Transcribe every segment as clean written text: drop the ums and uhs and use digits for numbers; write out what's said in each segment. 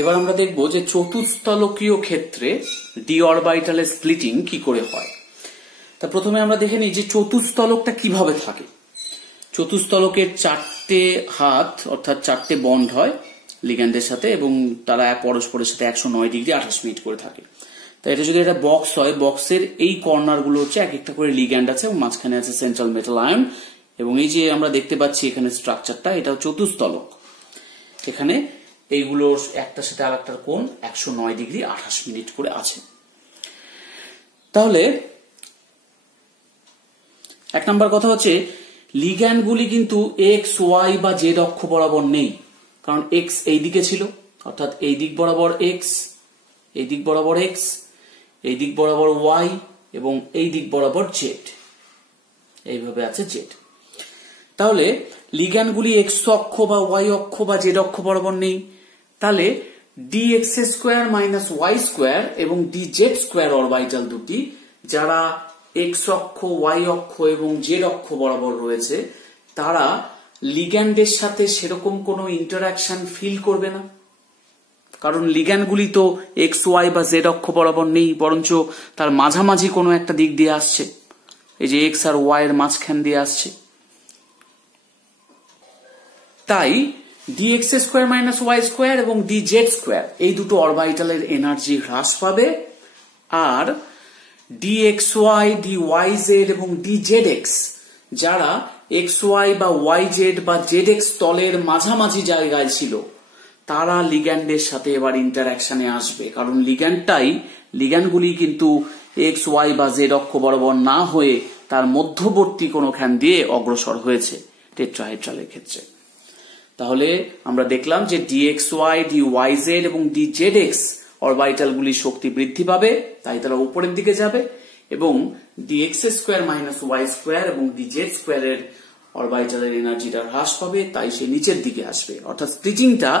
এবার আমরা দেখব যে চতুস্তলকীয় ক্ষেত্রে ডি অরবিটালের স্প্লিটিং কি করে হয়। তা প্রথমে আমরা দেখে নিই যে চতুস্তলকটা কিভাবে থাকে। চতুস্তলকের চারটে হাত অর্থাৎ চারটে বন্ড হয় লিগ্যান্ডের সাথে এবং তারা পরস্পরের সাথে 109 ডিগ্রি 28 মিনিট করে থাকে। তাই এটা যদি একটা বক্স হয়, বক্সের এই কর্নার গুলো হচ্ছে এক একটা করে লিগ্যান্ড আছে এবং মাঝখানে আছে সেন্ট্রাল মেটাল আয়ন, এবং এই যে আমরা দেখতে পাচ্ছি এখানে স্ট্রাকচারটা, এটা চতুস্তলক। এখানে এইগুলোর একটার সাথে আর একটার কোণ 109 ডিগ্রি 28 মিনিট করে আছে। তাহলে এক নম্বর কথা হচ্ছে লিগ্যান্ডগুলি কিন্তু এক্স ওয়াই বা জেড অক্ষ বরাবর নেই, কারণ এক্স এই দিকে ছিল, অর্থাৎ এই দিক বরাবর এক্স, এই দিক বরাবর এক্স, এই দিক বরাবর ওয়াই এবং এই দিক বরাবর জেড, এইভাবে আছে জেড। তাহলে লিগ্যান্ডগুলি এক্স অক্ষ বা ওয়াই অক্ষ বা জেড অক্ষ বরাবর নেই, তাহলে D X square minus Y square এবং ডি জেড স্কোয়ার অরবিটাল দুটি যারা এক্স অক্ষ, ওয়াই অক্ষ এবং জেড অক্ষ বরাবর রয়েছে তারা লিগ্যান্ডের সাথে সেরকম কোনো ইন্টারঅ্যাকশন ফিল করবে না, কারণ লিগ্যান্ডগুলি তো এক্স ওয়াই বা জেড অক্ষ বরাবর নেই, বরঞ্চ তার মাঝামাঝি কোনো একটা দিক দিয়ে আসছে, এই যে এক্স আর ওয়াই এর মাঝখান দিয়ে আসছে। তাই D X square minus Y square এবং ডি জেড স্কোয়ার এই দুটো অরবিটালের এনার্জি হ্রাস পাবে, আর D X Y, D Y Z এবং ডি জেড এক্স যারা এক্স ওয়াই বা ওয়াই জেড বা জেড এক্স তলের মাঝামাঝি জায়গায় ছিল তারা লিগ্যান্ডের সাথে এবার ইন্টারঅ্যাকশনে আসবে, কারণ লিগ্যান্ডগুলি কিন্তু এক্স ওয়াই বা জেড অক্ষ বরাবর না হয়ে তার মধ্যবর্তী কোনোখান দিয়ে অগ্রসর হয়েছে টেট্রাহেড্রালের ক্ষেত্রে। তাহলে আমরা দেখলাম যে D X Y, D Y Z এবং ডি জেড এক্স অরবিটালগুলির শক্তি বৃদ্ধি পাবে, তাই তারা উপরের দিকে যাবে, এবং D X square minus Y square এবং ডি জেড স্কোয়ারের অরবিটালের এনার্জিটা হ্রাস পাবে, তাই সে নিচের দিকে আসবে, অর্থাৎ স্প্লিটিংটা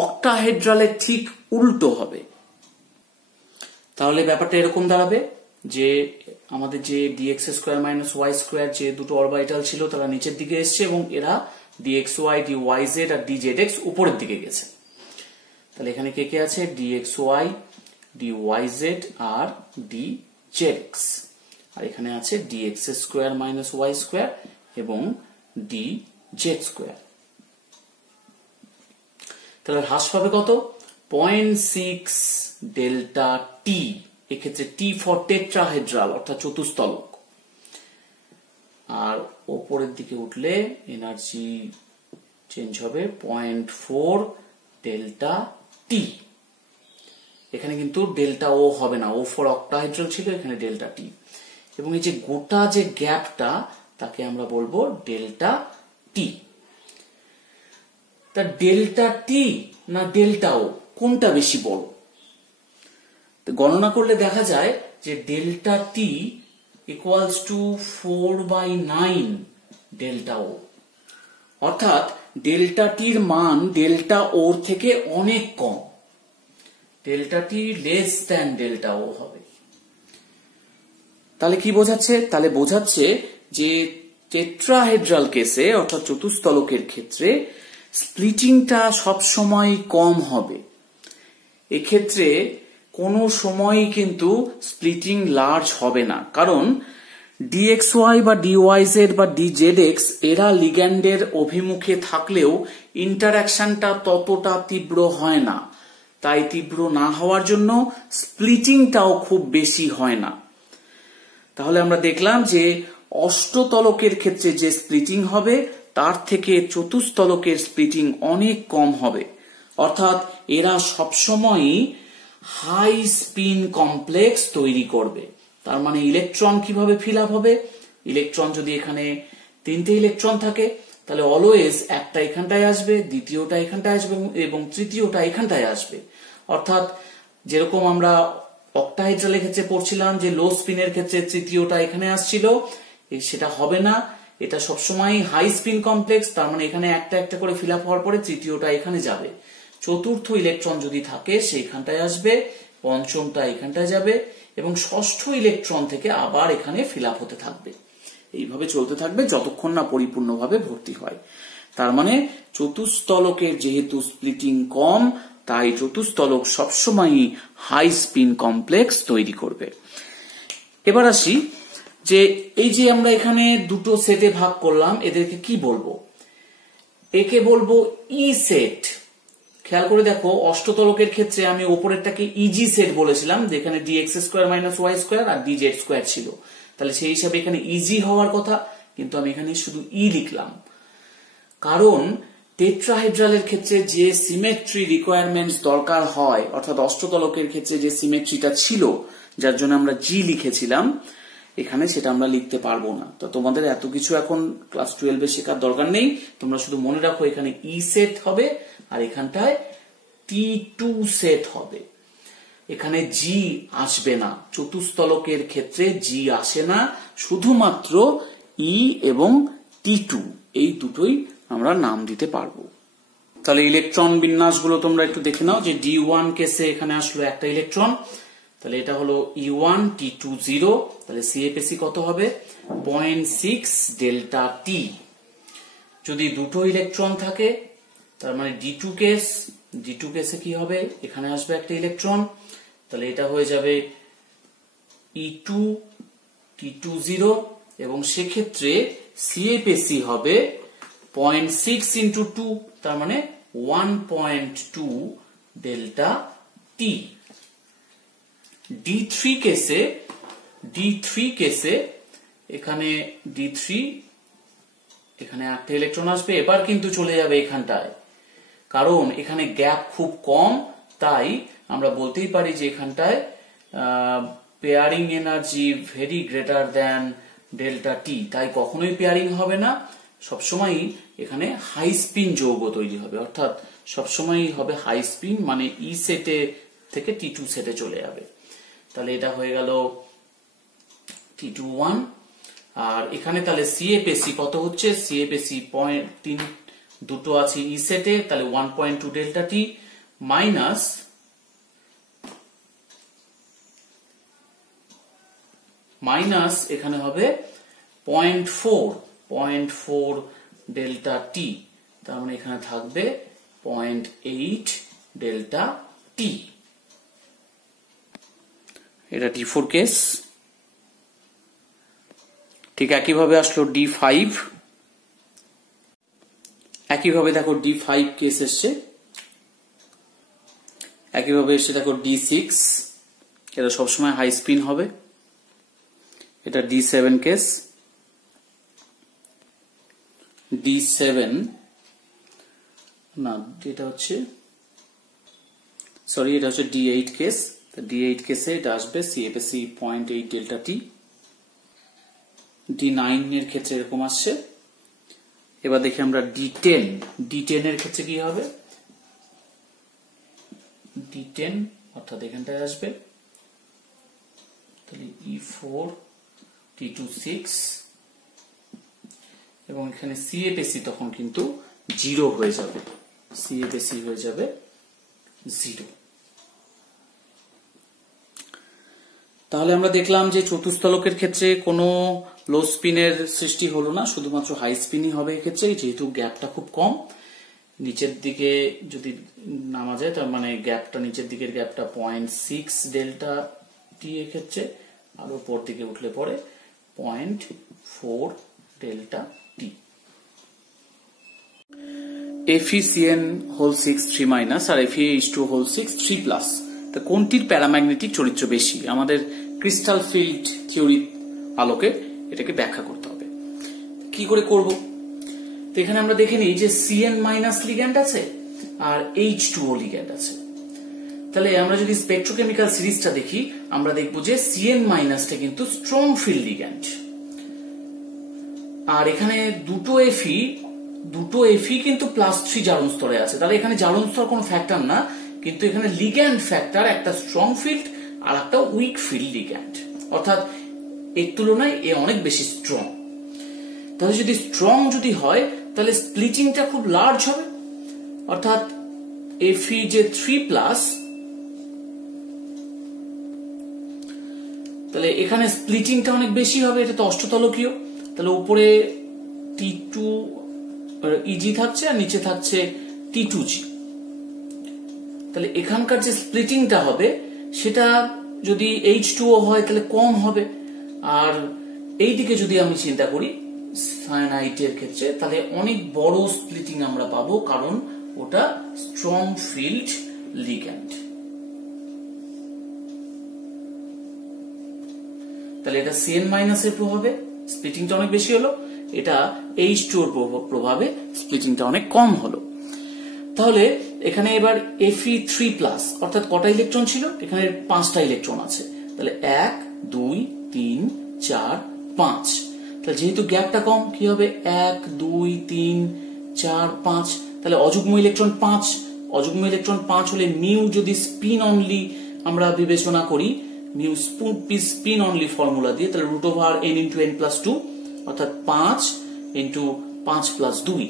অক্টাহেড্রালের ঠিক উল্টো হবে। তাহলে ব্যাপারটা এরকম দাঁড়াবে যে আমাদের যে D X square minus Y square যে দুটো অরবিটাল ছিল তারা নিচের দিকে এসছে এবং এরা D X Y, D Y Z আর ডি জেড এক্স উপরের দিকে গেছে। তাহলে এখানে কে কে আছে? D X Y, D Y Z আর ডি জেড এক্স, আর এখানে আছে D X square minus Y square এবং ডি জেড স্কোয়ার। তাহলে হ্রাস পাবে কত? 0.6 ডেল্টা টি, এক্ষেত্রে টি ফর টেট্রাহেড্রাল অর্থাৎ চতুস্তলক। আর ওপরের দিকে উঠলে এনার্জি চেঞ্জ হবে 0.4 ডেল্টা টি। এখানে কিন্তু ডেল্টা ও হবে না, ও ফর অক্টাহেড্রাল ছিল, এখানে ডেল্টা টি, এবং এই যে গোটা যে গ্যাপটা তাকে আমরা বলবো ডেল্টা টি। তা ডেল্টা টি না ডেল্টা ও কোনটা বেশি বড়? গণনা করলে দেখা যায় যে delta T equals to 4/9 delta O, অর্থাৎ ডেল্টা টির মান ডেল্টা ওর থেকে অনেক কম, delta T less than delta O হবে। তাহলে কি বোঝাচ্ছে? তাহলে বোঝাচ্ছে যে টেট্রাহেড্রাল কেসে অর্থাৎ চতুস্তলকের ক্ষেত্রে স্প্লিটিংটা সবসময় কম হবে। এক্ষেত্রে কোনো সময়ই কিন্তু স্প্লিটিং লার্জ হবে না, কারণ ডিএক্সওয়াই বা ডিওয়াইজেড বা ডিজেডএক্স এরা লিগ্যান্ডের অভিমুখে থাকলেও ইন্টারঅ্যাকশনটা ততটা তীব্র হয় না, তাই তীব্র না হওয়ার জন্য স্প্লিটিংটাও খুব বেশি হয় না। তাহলে আমরা দেখলাম যে অষ্টতলকের ক্ষেত্রে যে স্প্লিটিং হবে তার থেকে চতুস্তলকের স্প্লিটিং অনেক কম হবে, অর্থাৎ এরা সবসময়ই হাই স্পিন কমপ্লেক্স তৈরি করবে। তার মানে ইলেকট্রন কিভাবে ফিল আপ হবে? ইলেকট্রন যদি এখানে 3টে ইলেকট্রন থাকে তাহলে অলওয়েজ একটা এখানটায় আসবে, দ্বিতীয়টা এখানটায় আসবে এবং তৃতীয়টা এখানটায় আসবে। অর্থাৎ যেরকম আমরা অক্টাহেড্রালের ক্ষেত্রে পড়ছিলাম যে লো স্পিনের ক্ষেত্রে তৃতীয়টা এখানে আসছিল, সেটা হবে না, এটা সবসময় হাই স্পিন কমপ্লেক্স। তার মানে এখানে একটা একটা করে ফিল আপ হওয়ার পরে তৃতীয়টা এখানে যাবে, চতুর্থ ইলেকট্রন যদি থাকে সেইখানটায় আসবে, পঞ্চমটা এখানটায় যাবে এবং ষষ্ঠ ইলেকট্রন থেকে আবার এখানে ফিল আপ হতে থাকবে। এইভাবে চলতে থাকবে যতক্ষণ না পরিপূর্ণভাবে ভর্তি হয়। তার মানে চতুস্তলকের যেহেতু স্প্লিটিং কম তাই চতুস্তলক সবসময়ই হাই স্পিন কমপ্লেক্স তৈরি করবে। এবার আসি যে এই যে আমরা এখানে দুটো সেটে ভাগ করলাম, এদেরকে কি বলবো? একে বলবো ই সেট। খেয়াল করে দেখো, অষ্টতলকের ক্ষেত্রে আমি ওপরেরটাকে ইজি সেট বলেছিলাম, যেখানে D X square minus Y square আর ডিজেড স্কোয়ার ছিল। তাহলে সেই হিসাবে এখানে ইজি হওয়ার কথা, কিন্তু আমি এখানে শুধু ই লিখলাম, কারণ টেট্রাহেড্রালের ক্ষেত্রে যে সিমেট্রি রিকোয়ারমেন্টস দরকার হয়, অর্থাৎ অষ্টতলকের ক্ষেত্রে যে সিমেট্রিটা ছিল যার জন্য আমরা জি লিখেছিলাম, এখানে সেটা আমরা লিখতে পারবো না। তো তোমাদের এত কিছু এখন ক্লাস 12-এ শেখার দরকার নেই, তোমরা শুধু মনে রাখো এখানে ই সেট হবে আর এখানটায় T2 সেট হবে। এখানে জি আসবে না, চতুস্তলকের ক্ষেত্রে জি আসে না, শুধুমাত্র ই এবং T2 এই দুটোই আমরা নাম দিতে পারবো। তাহলে ইলেকট্রন বিন্যাসগুলো তোমরা একটু দেখে নাও, যে D1 কেসে এখানে আসলো একটা ইলেকট্রন, তাহলে এটা হলো E1 T2 0, তাহলে CFSE কত হবে? 0.6 ডেল্টা টি। যদি দুটো ইলেকট্রন থাকে তার মানে D2 কেসে কি হবে? এখানে আসবে একটা ইলেকট্রন, তাহলে এটা হয়ে যাবে E2 T2 0, এবং সেক্ষেত্রে CFSE হবে 0.6 into 2, তার মানে 1.2 ডেল্টা টি। D3 কেসে এখানে D3 এখানে একটা ইলেকট্রন আসবে, এবার কিন্তু চলে যাবে এখানটায়, কারণ এখানে গ্যাপ খুব কম, তাই আমরা বলতেই পারি যে এখানটায় pairing energy very greater than delta T, তাই কখনোই পেয়ারিং হবে না, সবসময়ই এখানে হাই স্পিন যৌগ তৈরি হবে, অর্থাৎ সবসময়ই হবে হাই স্পিন, মানে ই সেটে থেকে T2 সেটে চলে যাবে। তাহলে এটা হয়ে গেল T21, আর এখানে তাহলে CFSE কত হচ্ছে? CFSE 0.3, দুটো আছে ই সেটে, তাহলে 1.2 ডেল্টা টি মাইনাস এখানে হবে 0.4 ডেল্টা টি, তার মানে এখানে থাকবে 0.8 ডেল্টা টি। এটা D4 কেস। ঠিক একইভাবে আসলো D5, একইভাবে দেখো D5 কেস এসছে, একইভাবে এসছে দেখো D6, এটা সবসময় হাই স্পিন হবে। এটা D7 কেস, D7 না, এটা হচ্ছে সরি, এটা হচ্ছে D8 কেস। D8 কেসে এটা আসবে CFSE 0.8 ডেল্টা টি। D9 এর ক্ষেত্রে এরকম আসছে। এবার দেখি আমরা D10 এর ক্ষেত্রে কি হবে? D10 অর্থাৎ এখানটায় আসবে, তাহলে E4 T2 6, এবং এখানে CFSE তখন কিন্তু 0 হয়ে যাবে, CFSE হয়ে যাবে 0। তাহলে আমরা দেখলাম যে চতুস্তলকের ক্ষেত্রে কোনো লো স্পিনের সৃষ্টি হলো না, শুধুমাত্র হাই স্পিনই হবে এক্ষেত্রে, যেহেতু গ্যাপটা খুব কম। নিচের দিকে যদি নামা যায় তার মানে গ্যাপটা, নিচের দিকের গ্যাপটা 0.6 ডেল্টা টি এক্ষেত্রে, আর উপর দিকে উঠলে পরে 0.4 ডেল্টা টি। FeCN6 3- আর FeH2O6 3+, তা কোনটির প্যারাম্যাগনেটিক চরিত্র বেশি? আমাদের ক্রিস্টাল ফিল্ড থিওরি আলোকে এটাকে ব্যাখ্যা করতে হবে। কি করে করব? তো এখানে আমরা দেখে নিই যে CN- লিগ্যান্ড আছে আর H2O লিগ্যান্ড আছে। তাহলে আমরা যদি স্পেকট্রোকেমিক্যাল সিরিজটা দেখি, আমরা দেখব যে CN- কিন্তু স্ট্রং ফিল্ড লিগ্যান্ড, আর এখানে দুটো Fe কিন্তু +3 জারণ স্তরে আছে। তাহলে এখানে জারণ স্তর কোনো ফ্যাক্টর না, কিন্তু এখানে লিগ্যান্ড ফ্যাক্টর, একটা স্ট্রং ফিল্ড আর একটা উইক ফিল্ড লিগ্যান্ড, অর্থাৎ এর তুলনায় এ অনেক বেশি স্ট্রং। তাহলে যদি স্ট্রং হয় তাহলে স্প্লিটিংটা খুব লার্জ হবে, অর্থাৎ Fe যে 3+, তাহলে এখানে স্প্লিটিংটা অনেক বেশি হবে, এটা তো অষ্টতলকীয়। তাহলে উপরে T2 ইজি থাকছে আর নিচে থাকছে T2G। তাহলে এখানকার যে স্প্লিটিংটা হবে সেটা যদি H2O হয় তাহলে কম হবে। আর এইদিকে যদি আমি চিন্তা করি সায়ানাইটের ক্ষেত্রে, তাহলে অনেক বড় স্প্লিটিং আমরা পাবো, কারণ ওটা স্ট্রং ফিল্ড লিগ্যান্ড। তাহলে এটা Cn- এর প্রভাবে স্প্লিটিংটা অনেক বেশি হলো, এটা H2O এর প্রভাবে স্প্লিটিংটা অনেক কম হলো। তাহলে এখানে এবার Fe3+, অর্থাৎ কটা ইলেকট্রন ছিল? এখানে 5টা ইলেকট্রন আছে। তাহলে 1 2 3 4 5। তাহলে যেহেতু গ্যাপটা কম, কি হবে? 1 2 3 4 5। তাহলে অযুগ্ম ইলেকট্রন 5। অযুগ্ম ইলেকট্রন 5 হলে মিউ যদি স্পিন অনলি আমরা বিবেচনা করি, মিউ স্পিন অনলি ফর্মুলা দিয়ে, তাহলে √n × n+2, অর্থাৎ 5 × 5 + 2,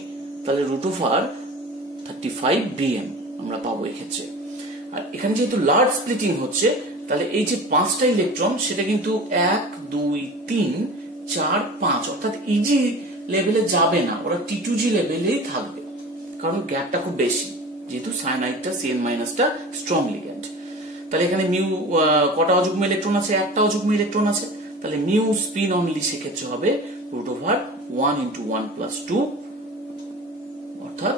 তাহলে √35 bm আমরা পাবো এক্ষেত্রে। আর এখানে যেহেতু লার্জ স্প্লিটিং হচ্ছে, তাহলে এই যে 5টা ইলেকট্রন সেটা কিন্তু 1 2 3 4 5 অর্থাৎ ইজি লেভেলে যাবে না, ওরা T2G লেভেলেই থাকবে, কারণ গ্যাপটা খুব বেশি, যেহেতু সায়ানাইডটা Cn- স্ট্রং লিগ্যান্ড। তাহলে এখানে মিউ কটা অযুগ্ম ইলেকট্রন আছে? একটা অযুগ্ম ইলেকট্রন আছে। তাহলে মিউ স্পিন অনলি সেক্ষেত্রে হবে √1 × 1+2, অর্থাৎ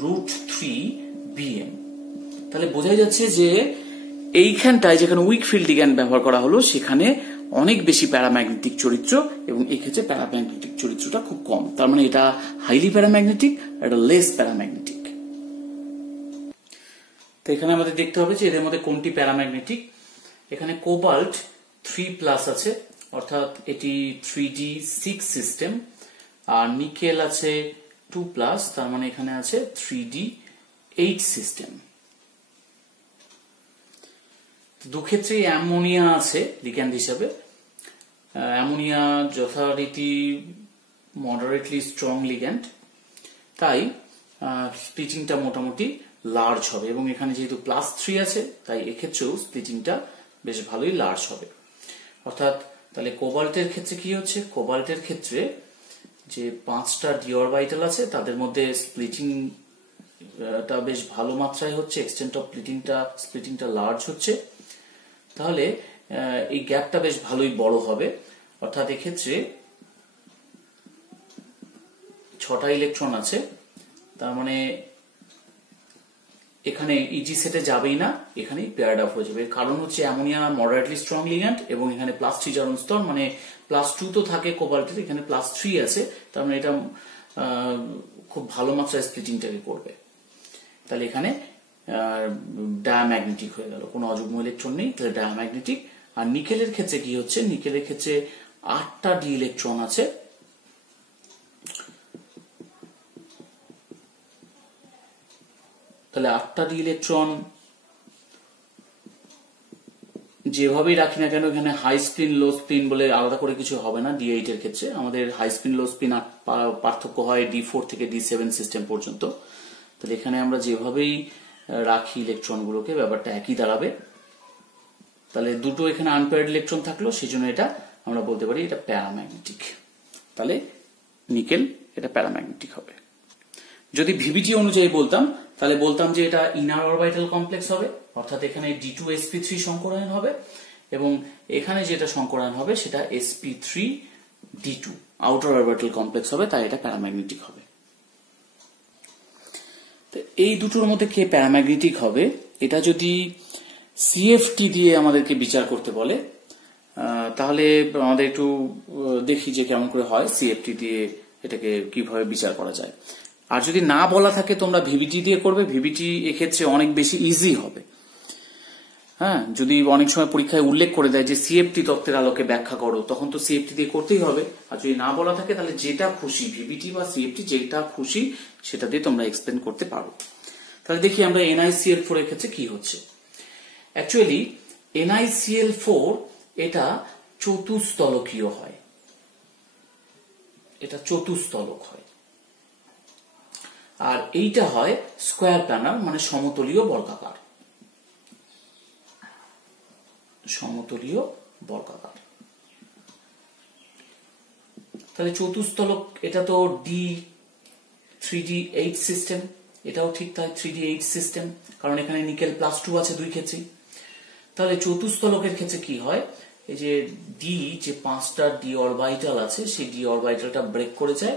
√3 bm। তাহলে বোঝাই যাচ্ছে যে এইখানটায় যেখানে উইক ফিল্ড লিগ্যান্ড ব্যবহার করা হলো সেখানে অনেক বেশি প্যারাম্যাগনেটিক চরিত্র, এবং এক্ষেত্রে প্যারাম্যাগনেটিক চরিত্রটা খুব কম। তার মানে এটা হাইলি প্যারাম্যাগনেটিক, এটা লেস প্যারাম্যাগনেটিক। তো এখানে আমাদের দেখতে হবে যে এদের মধ্যে কোনটি প্যারাম্যাগনেটিক। এখানে কোবাল্ট 3+ আছে, অর্থাৎ এটি 3d6 সিস্টেম, আর নিকেল আছে 2+, তার মানে এখানে আছে 3d8 সিস্টেম। দুক্ষেত্রেই অ্যামোনিয়া আছে লিগ্যান্ড হিসাবে। অ্যামোনিয়া যথারীতি মডারেটলি স্ট্রং লিগ্যান্ড, তাই স্প্লিটিংটা মোটামুটি লার্জ হবে, এবং এখানে যেহেতু +3 আছে তাই এক্ষেত্রেও স্প্লিটিংটা বেশ ভালোই লার্জ হবে। অর্থাৎ তাহলে কোবাল্টের ক্ষেত্রে কি হচ্ছে? কোবাল্টের ক্ষেত্রে যে 5টা ডি অরবিটাল আছে তাদের মধ্যে স্প্লিটিংটা বেশ ভালো মাত্রায় হচ্ছে, এক্সটেন্ট অফ স্প্লিটিংটা লার্জ হচ্ছে। তাহলে এই গ্যাপটা বেশ ভালোই বড় হবে, অর্থাৎ এক্ষেত্রে 6টা ইলেকট্রন আছে, তার মানে এখানে ইজি সেটে যাবেই না, এখানেই পেয়ার্ড আপ হয়ে যাবে। কারণ হচ্ছে অ্যামোনিয়া মডারেটলি স্ট্রং লিগ্যান্ড, এবং এখানে +3 জারণ স্তর, মানে +2 তো থাকে কোবাল্টের, এখানে +3 আছে, তার মানে এটা খুব ভালো মাত্রায় স্প্লিটিংটাকে করবে। তাহলে এখানে ডায়াম্যাগনেটিক হয়ে গেল, কোনো অযুগ্ম ইলেকট্রন নেই, তাহলে ডায়াম্যাগনেটিক। আর নিকেলের ক্ষেত্রে কি হচ্ছে? নিকেলের ক্ষেত্রে 8টা ডি ইলেকট্রন আছে, তাহলে 8টা ডি ইলেকট্রন যেভাবেই রাখি না কেন, এখানে হাই স্পিন লো স্পিন বলে আলাদা করে কিছু হবে না। D8 এর ক্ষেত্রে আমাদের হাই স্পিন লো স্পিন পার্থক্য হয় D4 থেকে D7 সিস্টেম পর্যন্ত। তাহলে এখানে আমরা যেভাবেই রাখি ইলেকট্রনগুলোকে ব্যাপারটা একই দাঁড়াবে। তাহলে দুটো এখানে আনপেয়ার্ড ইলেকট্রন থাকলো, সেই জন্য এটা আমরা বলতে পারি এটা প্যারাম্যাগনেটিক। তাহলে নিকেল এটা প্যারাম্যাগনেটিক হবে। যদি ভিবিটি অনুযায়ী বলতাম তাহলে বলতাম যে এটা ইনার অরবিটাল কমপ্লেক্স হবে, অর্থাৎ এখানে D2sp3 সংকরায়ন হবে, এবং এখানে যেটা সংকরায়ন হবে সেটা sp3d2 আউটার অরবিটাল কমপ্লেক্স হবে, তাই এটা প্যারাম্যাগনেটিক হবে। এই দুটোর মধ্যে কে প্যারাম্যাগনেটিক হবে, এটা যদি CFT দিয়ে আমাদেরকে বিচার করতে বলে তাহলে আমাদের একটু দেখি যে কেমন করে হয় CFT দিয়ে এটাকে কিভাবে বিচার করা যায়। আর যদি না বলা থাকে তোমরা ভিবিটি দিয়ে করবে, ভিবিটি এক্ষেত্রে অনেক বেশি ইজি হবে। হ্যাঁ, যদি অনেক সময় পরীক্ষায় উল্লেখ করে দেয় যে CFT তত্ত্বের আলোকে ব্যাখ্যা করো, তখন তো CFT দিয়ে করতেই হবে। আর যদি না বলা থাকে তাহলে যেটা খুশি ভিবিটি বা CFT যেটা খুশি সেটা দিয়ে তোমরা এক্সপ্লেন করতে পারো। তাহলে দেখি আমরা NiCl4 এর ক্ষেত্রে কি হচ্ছে। অ্যাকচুয়ালি NiCl4 এটা চতুস্তলকীয় হয়, এটা চতুস্তলক হয়, আর এইটা হয় স্কোয়ার প্ল্যানার, মানে সমতলীয় বর্গাকার। সমতলীয় বর্গাকার। তাহলে চতুস্তলক, এটা তো D3D8 সিস্টেম, এটাও ঠিক তাই 3D8 সিস্টেম, কারণ এখানে নিকেল +2 আছে দুই ক্ষেত্রেই। তাহলে চতুস্তলকের ক্ষেত্রে কি হয়, এই যে ডি, যে 5টা ডি অরবিটাল আছে সেই ডি অরবিটালটা ব্রেক করে যায়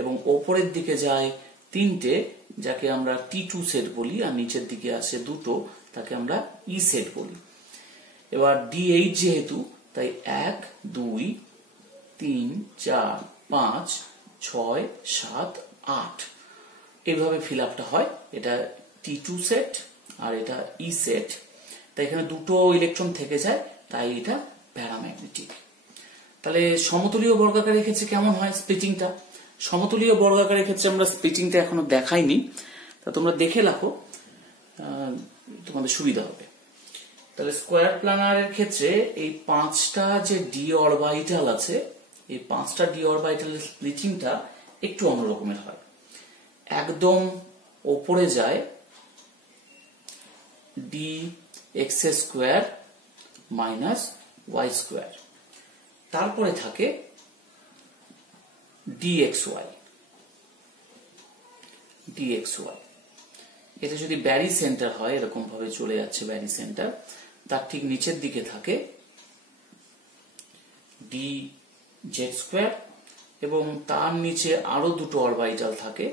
এবং ওপরের দিকে যায় 3টে, যাকে আমরা T2 সেট বলি, আর নিচের দিকে আসে 2টো, তাকে আমরা ই সেট বলি। এবার D8 যেহেতু, তাই 1 2 3 4 5 6 7 8 এইভাবে ফিল আপটা হয়। এটা T2 সেট আর এটা ই সেট, তাই এখানে 2টো ইলেকট্রন থেকে যায়, তাই এটা প্যারাম্যাগনেটিক। তাহলে সমতুলীয় বর্গাকারের ক্ষেত্রে কেমন হয় স্প্লিটিংটা? সমতুলীয় বর্গাকারের ক্ষেত্রে আমরা স্প্লিটিংটা এখনো দেখাইনি, তা তোমরা দেখে রাখো, তোমাদের সুবিধা হবে। তাহলে স্কোয়ার প্ল্যানারের ক্ষেত্রে এই 5টা যে ডি অরবিটাল আছে, এই 5টা ডি অরবিটালের স্প্লিটিংটা একটু অন্যরকমের হয়। একদম ওপরে যায় D X square minus Y square, তারপরে থাকে dxy। এটা যদি ব্যারি সেন্টার হয়, এরকম ভাবে চলে যাচ্ছে ব্যারি সেন্টার, তার ঠিক নিচের দিকে থাকে dz স্কোয়ার, এবং তার নিচে আরো 2টো অরবিটাল থাকে,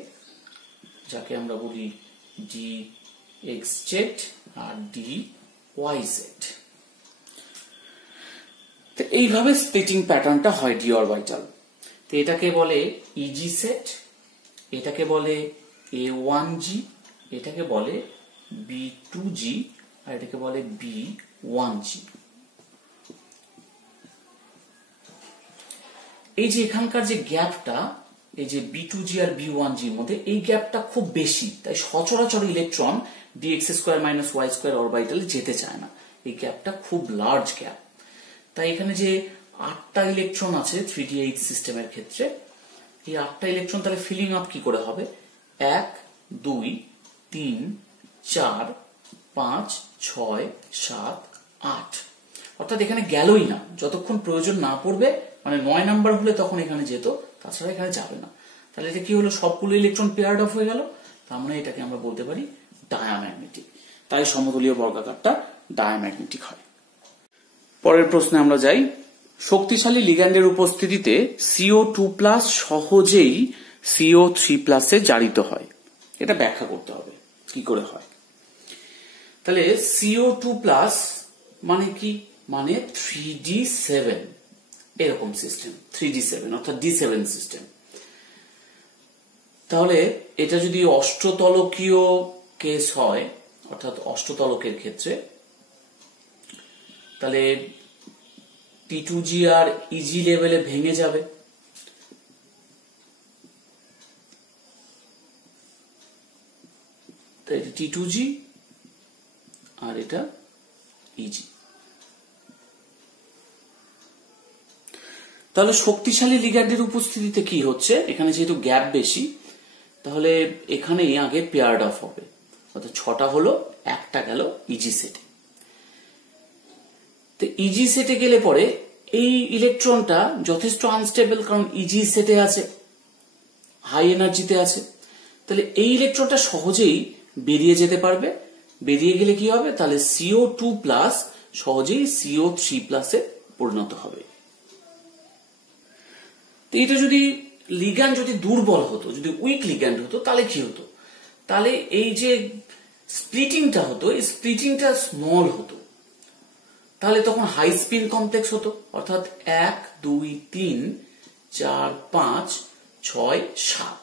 যাকে আমরা বলি dxz আর dyz। তো এইভাবে স্প্লিটিং প্যাটার্নটা হয় ডি অরবিটাল। তো এটাকে বলে ইজি সেট, এটাকে বলে A1G, এটাকে বলে B2G, আর এটাকে বলে B1G। এই যে এখানকার যে গ্যাপটা, এই যে B2G আর B1G এর মধ্যে, এই গ্যাপটা খুব বেশি, তাই সচরাচর electron dx square minus Y square অরবিটালে যেতে চায় না। এই গ্যাপটা খুব লার্জ গ্যাপ, তাই এখানে যে 8টা ইলেকট্রন আছে 3D8 সিস্টেমের ক্ষেত্রে, এই 8টা ইলেকট্রন তাহলে ফিলিং আপ কি করে হবে? 1 2 3 4 5 6 7 8, অর্থাৎ এখানে গেলই না, যতক্ষণ প্রয়োজন না পড়বে, মানে 9 নাম্বার হলে তখন এখানে যেত, তাছাড়া এখানে যাবে না। তাহলে এটা কি হলো, সবগুলো ইলেকট্রন পেয়ার্ড অফ হয়ে গেল, তার মানে এটাকে আমরা বলতে পারি ডায়াম্যাগনেটিক। তাই সমতুলীয় বর্গাকারটা ডায়াম্যাগনেটিক হয়। পরের প্রশ্নে আমরা যাই। শক্তিশালী লিগ্যান্ডের উপস্থিতিতে CO2+ সহজেই CO3+ এ জারিত হয়, এটা ব্যাখ্যা করতে হবে কি করে হয়। তাহলে CO2+ মানে কি, মানে 3D7 এরকম সিস্টেম, 3D7 অর্থাৎ D7 সিস্টেম। তাহলে এটা যদি অষ্টতলকীয় কেস হয়, অর্থাৎ অষ্টতলকের ক্ষেত্রে, তাহলে T2G আর EG লেভেলে ভেঙে যাবে, তো এটা T2G আর এটা EG। তাহলে শক্তিশালী লিগ্যান্ডের উপস্থিতিতে কি হচ্ছে, এখানে যেহেতু গ্যাপ বেশি, তাহলে এখানে আগে পেয়ার্ড অফ হবে, অর্থাৎ 6টা হলো, একটা গেল ইজি সেটে। তো ইজি সেটে গেলে পরে এই ইলেকট্রনটা যথেষ্ট আনস্টেবল, কারণ ইজি সেটে আছে, হাই এনার্জিতে আছে, তাহলে এই ইলেকট্রনটা সহজেই বেরিয়ে যেতে পারবে। বেরিয়ে গেলে কি হবে, তাহলে CO2+ সহজেই CO3+ এ পরিণত হবে। তো এটা যদি লিগ্যান্ড যদি দুর্বল হতো, যদি উইক লিগ্যান্ড হতো, তাহলে কি হতো, তাহলে এই যে স্প্লিটিংটা হতো, এই স্প্লিটিংটা স্মল হতো, তাহলে তখন হাই স্পিন কমপ্লেক্স হতো, অর্থাৎ 1 2 3 4 5 6 7।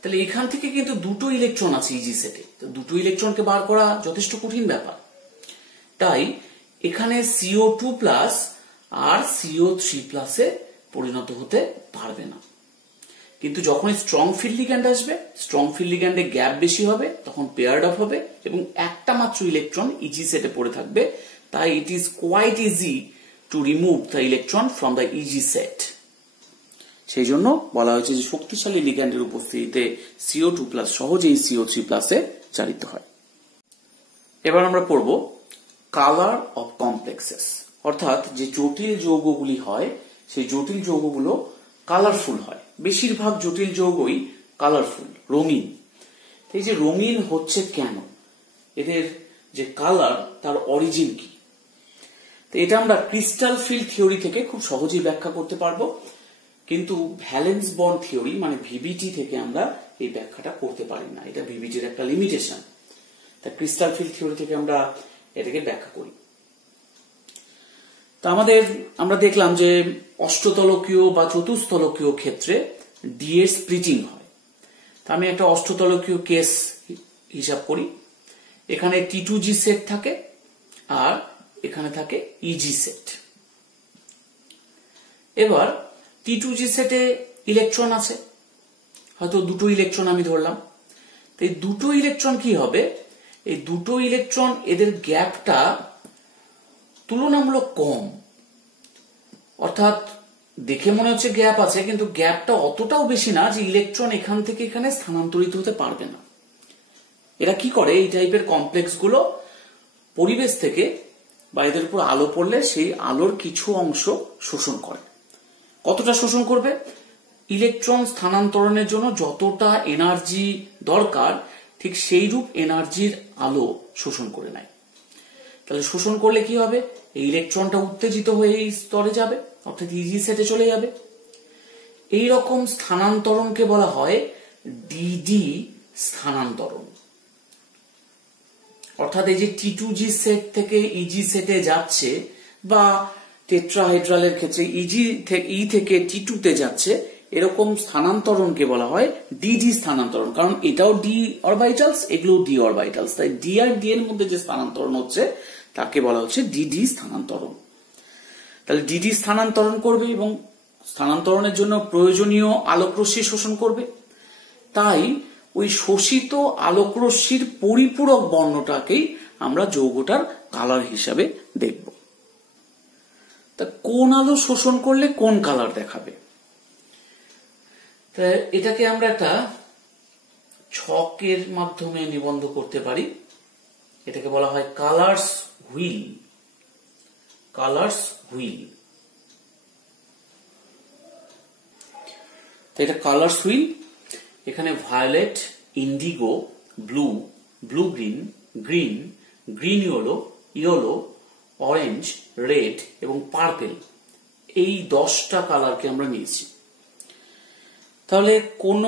তাহলে এখান থেকে কিন্তু 2টো ইলেকট্রন আছে ইজি সেটে, তো 2টো ইলেকট্রনকে বার করা যথেষ্ট কঠিন ব্যাপার, তাই এখানে CO2+ আর CO3+ এ পরিণত হতে পারবে না। কিন্তু যখন স্ট্রং ফিল্ড লিগ্যান্ড আসবে, স্ট্রং ফিল্ড লিগ্যান্ডে গ্যাপ বেশি হবে, তখন পেয়ার্ড অফ হবে এবং একটা মাত্র ইলেকট্রন ইজি সেটে পড়ে থাকবে, তাই it is quite easy to remove the electron from the easy set. সেই জন্য বলা হয়েছে যে শক্তিশালী লিগ্যান্ডের উপস্থিতিতে CO2+ সহজেই CO3+ এ জারিত হয়। এবার আমরা পড়ব কালার অফ কমপ্লেক্সেস, অর্থাৎ যে জটিল যৌগগুলি হয়, সেই জটিল যৌগগুলো কালারফুল হয়। বেশিরভাগ জটিল যৌগই কালারফুল, রঙিন। এই যে রঙিন হচ্ছে কেন, এদের যে কালার তার অরিজিন কি, তো এটা আমরা ক্রিস্টাল ফিল্ড থিওরি থেকে খুব সহজেই ব্যাখ্যা করতে পারবো, কিন্তু ভ্যালেন্স বন্ড থিওরি মানে ভিবিটি থেকে আমরা এই ব্যাখ্যাটা করতে পারি না। এটা ভিবিটির একটা লিমিটেশন। তা ক্রিস্টাল ফিল্ড থিওরি থেকে আমরা এটাকে ব্যাখ্যা করি। তা আমরা দেখলাম যে অষ্টতলকীয় বা চতুস্তলকীয় ক্ষেত্রে ডি এর স্প্লিটিং হয়। তা আমি একটা অষ্টতলকীয় কেস হিসাব করি। এখানে T2G সেট থাকে আর এখানে থাকে ইজি সেট। এবার T2G সেটে ইলেকট্রন আছে, হয়তো দুটো ইলেকট্রন আমি ধরলাম। তো এই দুটো ইলেকট্রন কি হবে, এই দুটো ইলেকট্রন এদের গ্যাপটা তুলনামূলক কম, অর্থাৎ দেখে মনে হচ্ছে গ্যাপ আছে, কিন্তু গ্যাপটা অতটাও বেশি না যে ইলেকট্রন এখান থেকে এখানে স্থানান্তরিত হতে পারবে না। এরা কি করে, এই টাইপের কমপ্লেক্স গুলো পরিবেশ থেকে বা এদের উপর আলো পড়লে সেই আলোর কিছু অংশ শোষণ করে। কতটা শোষণ করবে, ইলেকট্রন স্থানান্তরণের জন্য যতটা এনার্জি দরকার ঠিক সেই রূপ এনার্জির আলো শোষণ করে নেয়। তাহলে শোষণ করলে কি হবে, এই ইলেকট্রনটা উত্তেজিত হয়ে এই স্তরে যাবে, অর্থাৎ ইজি সেটে চলে যাবে। এই রকম স্থানান্তরণকে বলা হয় ডিডি স্থানান্তরণ। অর্থাৎ এই যে T2G সেট থেকে ইজি সেটে যাচ্ছে বা টেট্রাহেড্রালের ক্ষেত্রে ই থেকে T2 তে যাচ্ছে, এরকম স্থানান্তরণকে বলা হয় ডিডি স্থানান্তরণ। কারণ এটাও ডি অরবিটালস, এগুলো ডি অরবিটালস, তাই ডি আর ডি এর মধ্যে যে স্থানান্তরণ হচ্ছে তাকে বলা হচ্ছে ডিডি স্থানান্তরণ। তাহলে ডিডি স্থানান্তরণ করবে এবং স্থানান্তরণের জন্য প্রয়োজনীয় আলোকরশ্মি শোষণ করবে। তাই ওই শোষিত আলোকরশ্মির পরিপূরক বর্ণটাকেই আমরা যৌগটার কালার হিসাবে দেখব। তা কোন আলো শোষণ করলে কোন কালার দেখাবে, তা এটাকে আমরা একটা ছকের মাধ্যমে নিবন্ধ করতে পারি। এটাকে বলা হয় কালার্স হুইল। কালার্স হুইল, তো এটা কালার্স হুইল। এখানে violet, indigo, blue, blue green, green, green yellow, yellow, orange, red এবং পার্পেল, এই 10টা কালারকে আমরা নিয়েছি। তাহলে কোন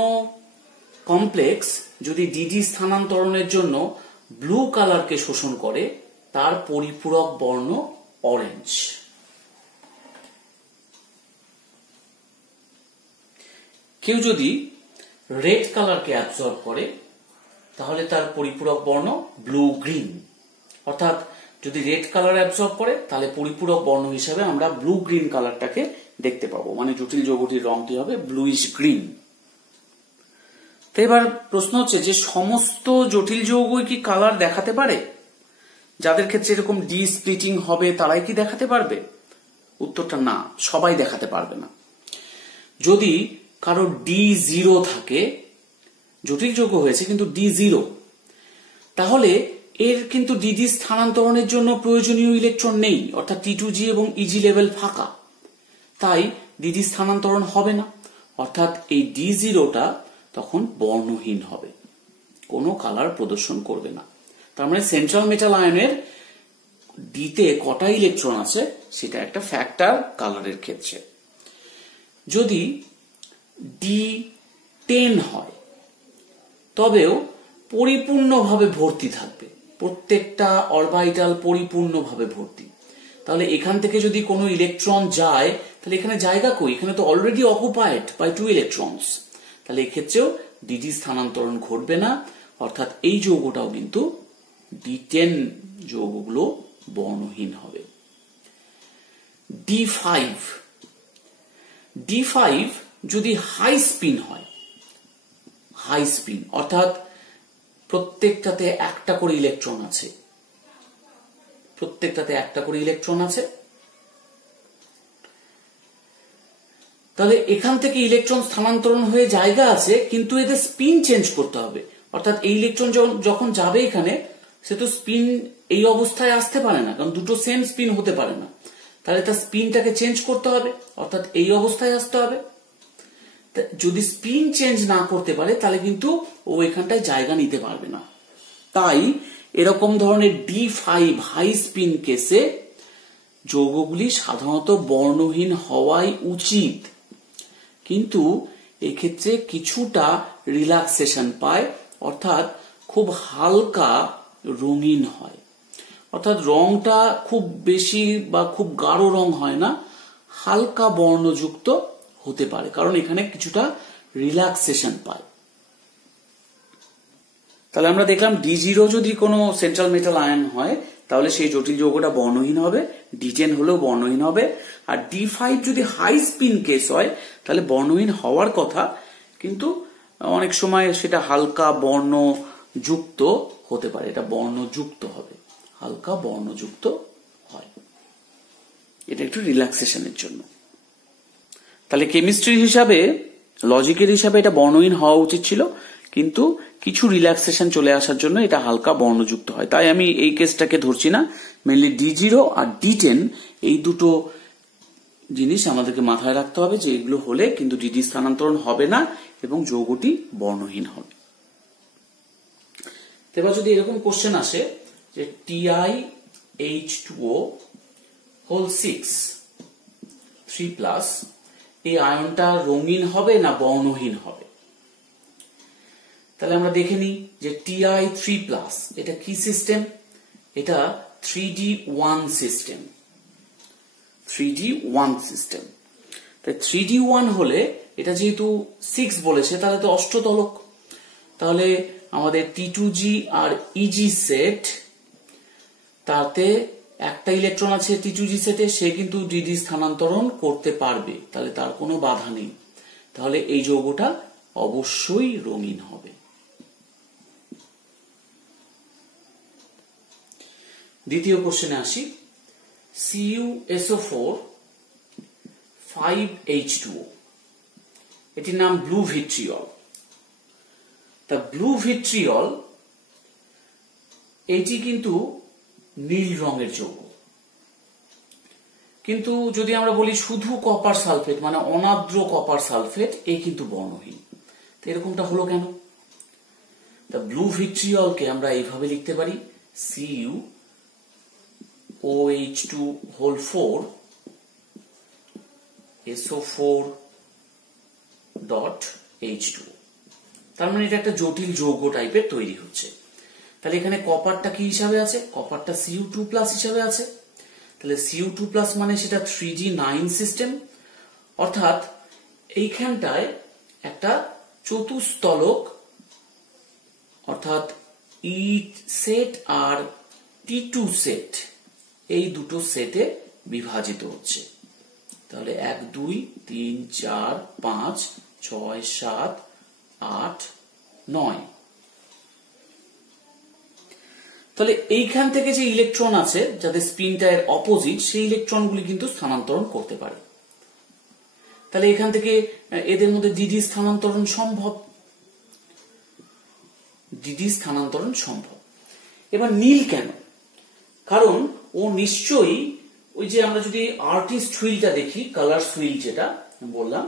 কমপ্লেক্স যদি ডিডি স্থানান্তরণের জন্য ব্লু কালারকে শোষণ করে তার পরিপূরক বর্ণ অরেঞ্জ। কেউ যদি রেড কালারকে অ্যাবজর্ব করে তাহলে তার পরিপূরক বর্ণ ব্লু গ্রিন। অর্থাৎ যদি রেড কালার অ্যাবজর্ব করে তাহলে পরিপূরক বর্ণ হিসাবে আমরা ব্লু গ্রিন কালারটাকে দেখতে পাবো, মানে জটিল যৌগটির রংটি হবে ব্লুইশ গ্রিন। তো এবার প্রশ্ন হচ্ছে যে সমস্ত জটিল যৌগই কি কালার দেখাতে পারে? যাদের ক্ষেত্রে এরকম ডি স্প্লিটিং হবে তারাই কি দেখাতে পারবে? উত্তরটা না, সবাই দেখাতে পারবে না। যদি কারো D0 থাকে, জটিল যৌগ হয়েছে কিন্তু D0, তাহলে এর কিন্তু ডিডি স্থানান্তরণের জন্য প্রয়োজনীয় ইলেকট্রন নেই, অর্থাৎ T2G এবং ইজি লেভেল ফাঁকা, তাই ডিডি স্থানান্তরণ হবে না। অর্থাৎ এই D0টা তখন বর্ণহীন হবে, কোনো কালার প্রদর্শন করবে না। তার মানে সেন্ট্রাল মেটাল আয়নের ডিতে কটা ইলেকট্রন আছে সেটা একটা ফ্যাক্টর কালারের ক্ষেত্রে। যদি D10 হয় তবেও পরিপূর্ণভাবে ভর্তি থাকবে, প্রত্যেকটা অরবিটাল পরিপূর্ণভাবে ভর্তি। তাহলে এখান থেকে যদি কোনো ইলেকট্রন যায় তাহলে এখানে জায়গা কই, এখানে তো অলরেডি অকুপাইড বাই 2 ইলেকট্রনস, তাহলে এক্ষেত্রেও ডিডি স্থানান্তরণ ঘটবে না। অর্থাৎ এই যৌগটাও কিন্তু D10 যৌগগুলো বর্ণহীন হবে। D5 যদি হাই স্পিন হয়, হাই স্পিন অর্থাৎ প্রত্যেকটাতে একটা করে ইলেকট্রন আছে, তাহলে এখান থেকে ইলেকট্রন স্থানান্তরণ হয়ে জায়গা আছে কিন্তু এদের স্পিন চেঞ্জ করতে হবে। অর্থাৎ এই ইলেকট্রন যখন যাবে এখানে, সে তো স্পিন এই অবস্থায় আসতে পারে না, কারণ দুটো সেম স্পিন হতে পারে না, তাহলে তার স্পিনটাকে চেঞ্জ করতে হবে, অর্থাৎ এই অবস্থায় আসতে হবে। যদি স্পিন চেঞ্জ না করতে পারে তাহলে কিন্তু ও এখানটায় জায়গা নিতে পারবে না। তাই এরকম ধরনের D5 হাই স্পিন কেসে যৌগগুলি সাধারণত বর্ণহীন হওয়াই উচিত, কিন্তু এক্ষেত্রে কিছুটা রিল্যাক্সেশন পায়, অর্থাৎ খুব হালকা রঙিন হয়, অর্থাৎ রংটা খুব বেশি বা খুব গাঢ় রং হয় না, হালকা বর্ণযুক্ত হতে পারে, কারণ এখানে কিছুটা রিল্যাক্সেশন পায়। তাহলে আমরা দেখলাম D0 যদি কোনো সেন্ট্রাল মেটাল আয়ন হয় তাহলে সেই জটিল যৌগটা বর্ণহীন হবে, D10 হলেও বর্ণহীন হবে, আর D5 যদি হাই স্পিন কেস হয় তাহলে বর্ণহীন হওয়ার কথা, কিন্তু অনেক সময় সেটা হালকা বর্ণযুক্ত হতে পারে, এটা বর্ণযুক্ত হবে, হালকা বর্ণযুক্ত হয়, এটা একটু রিল্যাক্সেশনের জন্য। তাহলে কেমিস্ট্রি হিসাবে, লজিকের হিসাবে এটা বর্ণহীন হওয়া উচিত ছিল, কিন্তু কিছু রিল্যাক্সেশন চলে আসার জন্য এটা হালকা বর্ণযুক্ত হয়। তাই আমি এই কেসটাকে ধরছি না, মেনলি D0 আর D10 এই দুটো জিনিস আমাদেরকে মাথায় রাখতে হবে যে এগুলো হলে কিন্তু DD স্থানান্তরণ হবে না এবং যৌগটি বর্ণহীন হবে। এবার যদি এরকম কোশ্চেন আসে যে TiH2O হোল 6 3+, এই আয়নটা রঙিন হবে না বর্ণহীন হবে, তাহলে আমরা দেখে নিই যে Ti3+, এটা কি সিস্টেম? এটা 3D1 সিস্টেম, 3D1 সিস্টেম। তাই 3D1 হলে এটা যেহেতু 6 বলেছে তাহলে তো অষ্টতলক, তাহলে আমাদের T2G আর EG সেট, তাতে একটা ইলেকট্রন আছে T2G সেটে, সে কিন্তু DD স্থানান্তরণ করতে পারবে, তাহলে তার কোনো বাধা নেই, তাহলে এই যৌগটা অবশ্যই রঙিন হবে। দ্বিতীয় কোশ্চেনে আসি, CuSO4 5H2O, এটির নাম ব্লু ভিট্রিয়ল। তা ব্লু ভিট্রিয়ল এটি কিন্তু নীল রঙের যৌগ, কিন্তু যদি আমরা বলি শুধু কপার সালফেট মানে অনার্দ্র কপার সালফেট, এ কিন্তু বর্ণহীন। তো এরকমটা হলো কেন? তা ব্লু ভিট্রিয়লকে আমরা এইভাবে লিখতে পারি CuOH2 হোল 4 SO4.H2O, তার মানে এটা একটা জটিল যৌগ টাইপের তৈরি হচ্ছে। তাহলে এখানে কপারটা কি হিসাবে আছে? কপারটা Cu2+ হিসাবে আছে, তাহলে Cu2+ মানে সেটা 3D9 সিস্টেম, অর্থাৎ এইখানটায় একটা চতুস্তলক, অর্থাৎ E সেট আর T2 সেট, এই দুটো সেটে বিভাজিত হচ্ছে। তাহলে 1 2 3 4 5 6 7 8 9, তাহলে এইখান থেকে যে ইলেকট্রন আছে যাদের স্পিনটা এর অপোজিট, সেই ইলেকট্রনগুলি কিন্তু স্থানান্তরণ করতে পারে, তাহলে এখান থেকে এদের মধ্যে DD স্থানান্তরণ সম্ভব, DD স্থানান্তরণ সম্ভব। এবার নীল কেন? কারণ ও নিশ্চয়ই ওই যে আমরা যদি আর্টিস্ট হুইলটা দেখি, কালার হুইল যেটা বললাম,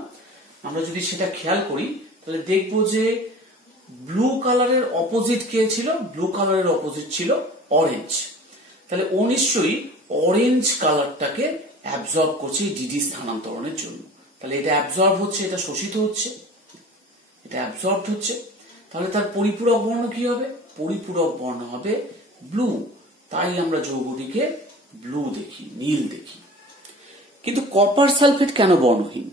আমরা যদি সেটা খেয়াল করি তাহলে দেখবো যে ব্লু কালারের অপোজিট কে ছিল? ব্লু কালারের অপোজিট ছিল অরেঞ্জ, তাহলে ও নিশ্চয়ই অরেঞ্জ কালারটাকে অ্যাবজর্ব করছে ডিডি স্থানান্তরণের জন্য। তাহলে এটা অ্যাবজর্ব হচ্ছে, এটা শোষিত হচ্ছে, এটা অ্যাবজর্ব হচ্ছে, তাহলে তার পরিপূরক বর্ণ কি হবে? পরিপূরক বর্ণ হবে ব্লু, তাই আমরা যৌগটিকে ব্লু দেখি, নীল দেখি। কিন্তু কপার সালফেট কেন বর্ণহীন?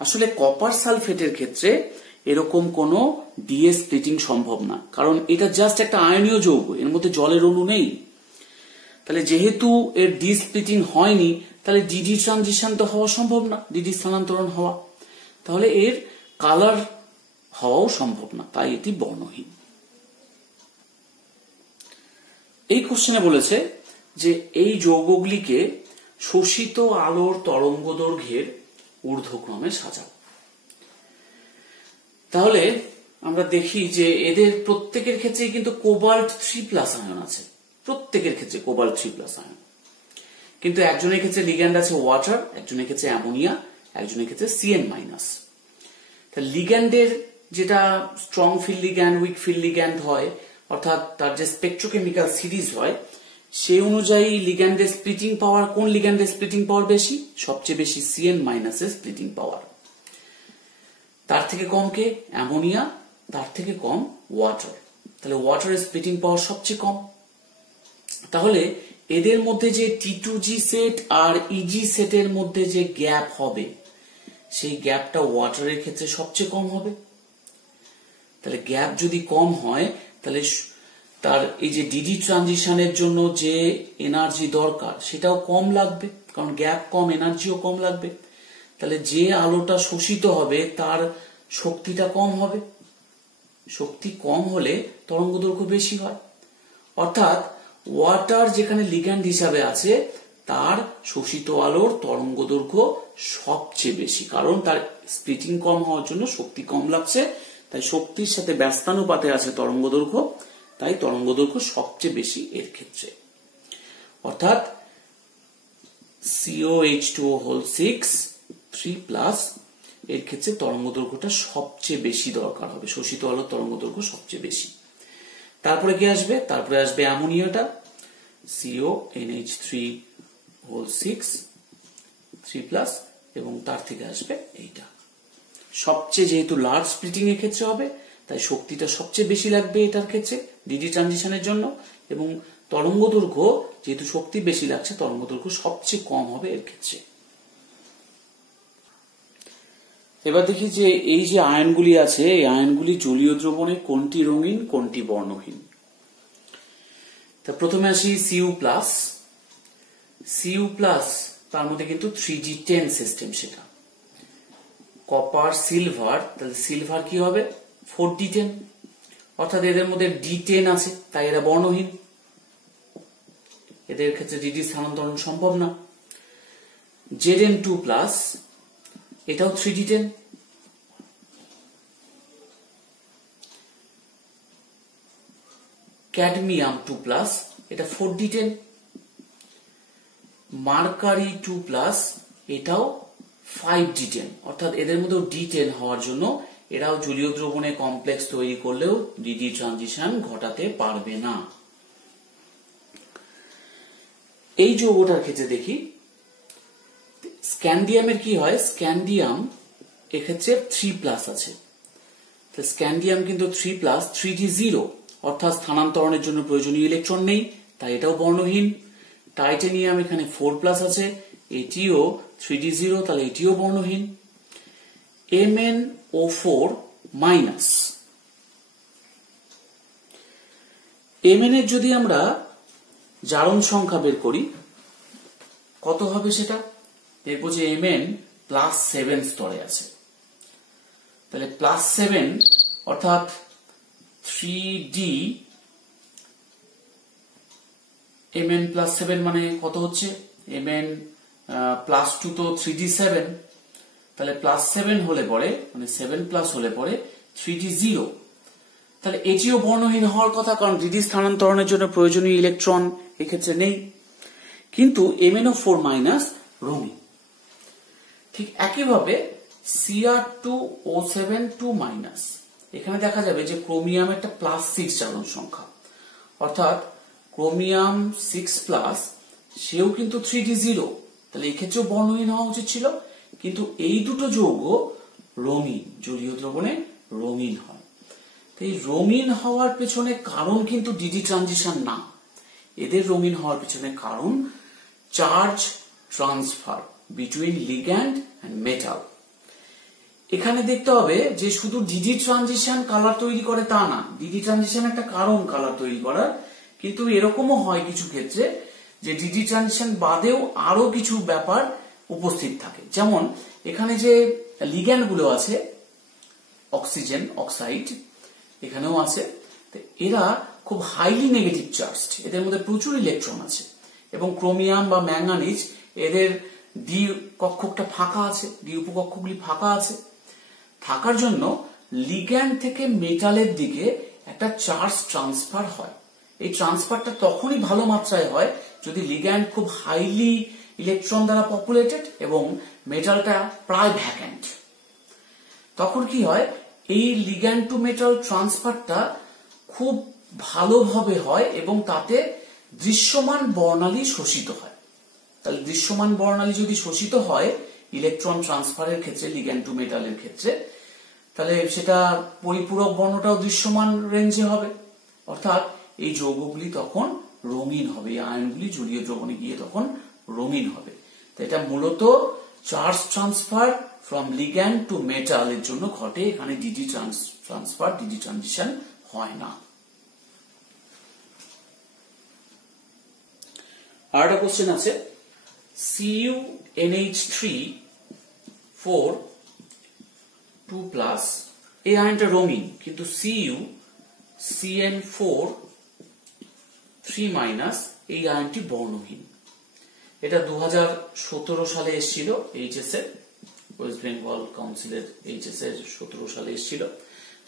আসলে কপার সালফেটের ক্ষেত্রে এরকম কোনো ডিএ স্প্লিটিং সম্ভব না, কারণ এটা জাস্ট একটা আয়নীয় যৌগ, এর মধ্যে জলের অণু নেই। তাহলে যেহেতু এর ডি স্প্লিটিং হয়নি, তাহলে ডিডি ট্রানজিশন তো হওয়া সম্ভব না, ডিডি স্থানান্তরণ হওয়া, তাহলে এর কালার হওয়াও সম্ভব না, তাই এটি বর্ণহীন। এই কোশ্চেনে বলেছে যে এই যৌগগুলিকে শোষিত আলোর তরঙ্গ দৈর্ঘ্যের ঊর্ধ্বক্রমে সাজাও। তাহলে আমরা দেখি যে এদের প্রত্যেকের ক্ষেত্রেই কিন্তু কোবাল্ট 3+ আয়ন আছে, প্রত্যেকের ক্ষেত্রে কোবাল্ট 3+ আয়ন, কিন্তু একজনের ক্ষেত্রে লিগ্যান্ড আছে ওয়াটার, একজনের ক্ষেত্রে অ্যামোনিয়া, একজনের ক্ষেত্রে CN-। লিগ্যান্ডের যেটা strong field ligand, week field ligand হয়, অর্থাৎ তার যে স্পেকট্রোকেমিক্যাল সিরিজ হয় সেই অনুযায়ী লিগ্যান্ডের স্প্লিটিং পাওয়ার, কোন লিগ্যান্ডের স্প্লিটিং পাওয়ার বেশি? সবচেয়ে বেশি CN- এর স্প্লিটিং পাওয়ার। তার থেকে কম কে? অ্যামোনিয়া, তার থেকে কম ওয়াটার। তাহলে ওয়াটারের স্প্লিটিং পাওয়ার সবচেয়ে কম। তাহলে এদের মধ্যে যে T2G সেট আর EG সেটের মধ্যে যে গ্যাপ হবে সেই গ্যাপটা ওয়াটারের ক্ষেত্রে সবচেয়ে কম হবে। তাহলে গ্যাপ যদি কম হয় তাহলে তার এই যে DD ট্রানজিশনের জন্য যে এনার্জি দরকার সেটাও কম লাগবে, কারণ গ্যাপ কম, এনার্জিও কম লাগবে। তাহলে যে আলোটা শোষিত হবে তার শক্তিটা কম হবে। শক্তি কম হলে তরঙ্গদৈর্ঘ্য বেশি হয়। অর্থাৎ ওয়াটার যেখানে লিগ্যান্ড হিসাবে আছে তার শোষিত আলোর তরঙ্গদৈর্ঘ্য সবচেয়ে বেশি, কারণ তার স্প্লিটিং কম হওয়ার জন্য শক্তি কম লাগছে। তাই শক্তির সাথে ব্যস্তানুপাতে আছে তরঙ্গদৈর্ঘ্য, তাই তরঙ্গদৈর্ঘ্য সবচেয়ে বেশি এর ক্ষেত্রে। অর্থাৎ COH2O6 3+ এর ক্ষেত্রে তরঙ্গদৈর্ঘ্যটা সবচেয়ে বেশি দরকার হবে, শোষিত আলোর তরঙ্গদৈর্ঘ্য সবচেয়ে বেশি। তারপরে কি আসবে? তারপরে আসবে অ্যামোনিয়াটা, CONH3O6 3+, এবং তার থেকে আসবে এইটা। সবচেয়ে যেহেতু লার্জ স্প্লিটিং এর ক্ষেত্রে হবে তাই শক্তিটা সবচেয়ে বেশি লাগবে এটার ক্ষেত্রে DD ট্রানজিশনের জন্য, এবং তরঙ্গদৈর্ঘ্য যেহেতু শক্তি বেশি লাগছে তরঙ্গদৈর্ঘ্য সবচেয়ে কম হবে এর ক্ষেত্রে। এবার দেখি যে এই যে আয়নগুলি আছে এই আয়নগুলি জলীয় দ্রবণে কোনটি রঙিন কোনটি বর্ণহীন। তা প্রথমে আসি Cu+। তার মধ্যে কিন্তু 3D10 সিস্টেম, সেটা কপার সিলভার। তাহলে সিলভার কি হবে? 4D10, অর্থাৎ এদের মধ্যে D10 আছে তাই এরা বর্ণহীন, এদের ক্ষেত্রে DD স্থানান্তরণ সম্ভব না। Zn2+, এটাও 3D10। ক্যাডমিয়াম 2+, এটা 4D10। মার্কারি 2+, এটাও 5D10, অর্থাৎ এদের মধ্যেও D10 হওয়ার জন্য এরাও জলীয় দ্রবণে কমপ্লেক্স তৈরি করলেও DD ট্রানজিশন ঘটাতে পারবে না। এই যৌগটার ক্ষেত্রে দেখি স্ক্যান্ডিয়ামের কি হয়। স্ক্যান্ডিয়াম এক্ষেত্রে 3+ আছে, স্ক্যান্ডিয়াম কিন্তু 3+, 3D0, অর্থাৎ স্থানান্তরণের জন্য প্রয়োজনীয় ইলেকট্রন নেই তাই এটাও বর্ণহীন। টাইটেনিয়াম এখানে 4+ আছে, এটিও 3D0, তাহলে এটিও বর্ণহীন। MnO4-, Mn এর যদি আমরা জারণ সংখ্যা বের করি কত হবে সেটা দেখবো যে Mn +7 স্তরে আছে। তাহলে +7 অর্থাৎ 3D Mn +7 মানে কত হচ্ছে? Mn +2 তো 3D7, তাহলে +7 হলে পরে মানে 7+ হলে পরে 3D0, তাহলে এটিও বর্ণহীন হওয়ার কথা, কারণ DD স্থানান্তরণের জন্য প্রয়োজনীয় ইলেকট্রন এক্ষেত্রে নেই। কিন্তু MnO4- রঙিন। ঠিক একইভাবে Cr2O7-2-, এখানে দেখা যাবে যে ক্রোমিয়াম একটা +6 জারণ সংখ্যা, অর্থাৎ ক্রোমিয়াম 6+, সেও কিন্তু 3D0, তাহলে এই ক্ষেত্রেও বর্ণহীন হওয়া উচিত ছিল। কিন্তু এই দুটো যৌগ রঙিন, জলীয় দ্রবণে রঙিন হয়। তো এই রঙিন হওয়ার পেছনে কারণ কিন্তু DD ট্রানজিশন না, এদের রঙিন হওয়ার পেছনে কারণ charge transfer between ligand and metal. এখানে দেখতে হবে যে শুধু DD ট্রানজিশন কালার তৈরি করে তা না, DD ট্রানজিশন একটা কারণ কালার তৈরি করার, কিন্তু এরকমও হয় কিছু ক্ষেত্রে যে DD ট্রানজিশন বাদেও আরো কিছু ব্যাপার উপস্থিত থাকে। যেমন এখানে যে লিগ্যান্ড গুলো আছে, অক্সিজেন অক্সাইড এখানেও আছে, এরা খুব হাইলি নেগেটিভ চার্জড, এদের মধ্যে প্রচুর ইলেকট্রন আছে, এবং ক্রোমিয়াম বা ম্যাঙ্গানিজ এদের ডি কক্ষকটা ফাঁকা আছে, ডি উপকক্ষগুলি ফাঁকা আছে, থাকার জন্য লিগ্যান্ড থেকে মেটালের দিকে একটা চার্জ ট্রান্সফার হয়। এই ট্রান্সফারটা তখনই ভালো মাত্রায় হয় যদি লিগ্যান্ড খুব হাইলি ইলেকট্রন দ্বারা পপুলেটেড এবং মেটালটা প্রায় ভ্যাকেন্ট। তখন কি হয়, এই লিগ্যান্ড টু মেটাল ট্রান্সফারটা খুব ভালোভাবে হয় এবং তাতে দৃশ্যমান বর্ণালী শোষিত হয়। তাহলে দৃশ্যমান বর্ণালী যদি শোষিত হয় ইলেকট্রন ট্রান্সফারের ক্ষেত্রে, লিগ্যান্ড টু মেটালের ক্ষেত্রে, তাহলে সেটা পরিপূরক বর্ণটাও দৃশ্যমান রেঞ্জে হবে, অর্থাৎ এই যৌগগুলি তখন রঙিন হবে, এই আয়নগুলি জলীয় দ্রবণে গিয়ে তখন রঙিন হবে। তো এটা মূলত charge transfer from ligand to metal এর জন্য ঘটে, এখানে ডিডি ট্রান্সফার, ডিডি ট্রানজিশন হয় না। আর একটা কোশ্চেন আছে, CuNH3 4 2+, এই আয়নটা রঙিন, কিন্তু CuCN4 3- এই আয়নটি বর্ণহীন। এটা 2017 সালে এসেছিল এইচএস এর, ওয়েস্ট বেঙ্গল কাউন্সিলের এইচএস এর 17 সালে এসেছিল।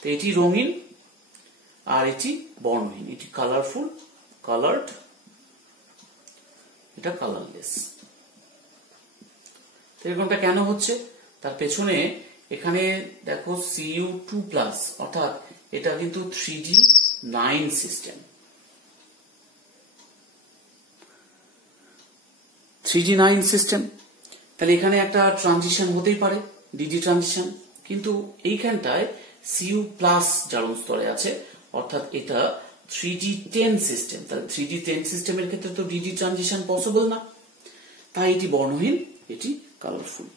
তো এটি রঙিন আর এটি বর্ণহীন, এটি কালারফুল, কালার্ড, এটা কালারলেস। এরকমটা কেন হচ্ছে, তার পেছনে এখানে দেখো Cu2+, অর্থাৎ এটা কিন্তু 3D9 সিস্টেম, 3D9 সিস্টেম। তাহলে এখানে একটা ট্রানজিশন হতেই পারে, ডিডি ট্রানজিশন, কিন্তু এইখানটায় Cu+ জারণ স্তরে আছে, অর্থাৎ এটা 3D10 সিস্টেম। তাহলে 3D10 সিস্টেমের ক্ষেত্রে তো ডিডি ট্রানজিশন পসিবল না, তাই এটি বর্ণহীন, এটি কালারফুল।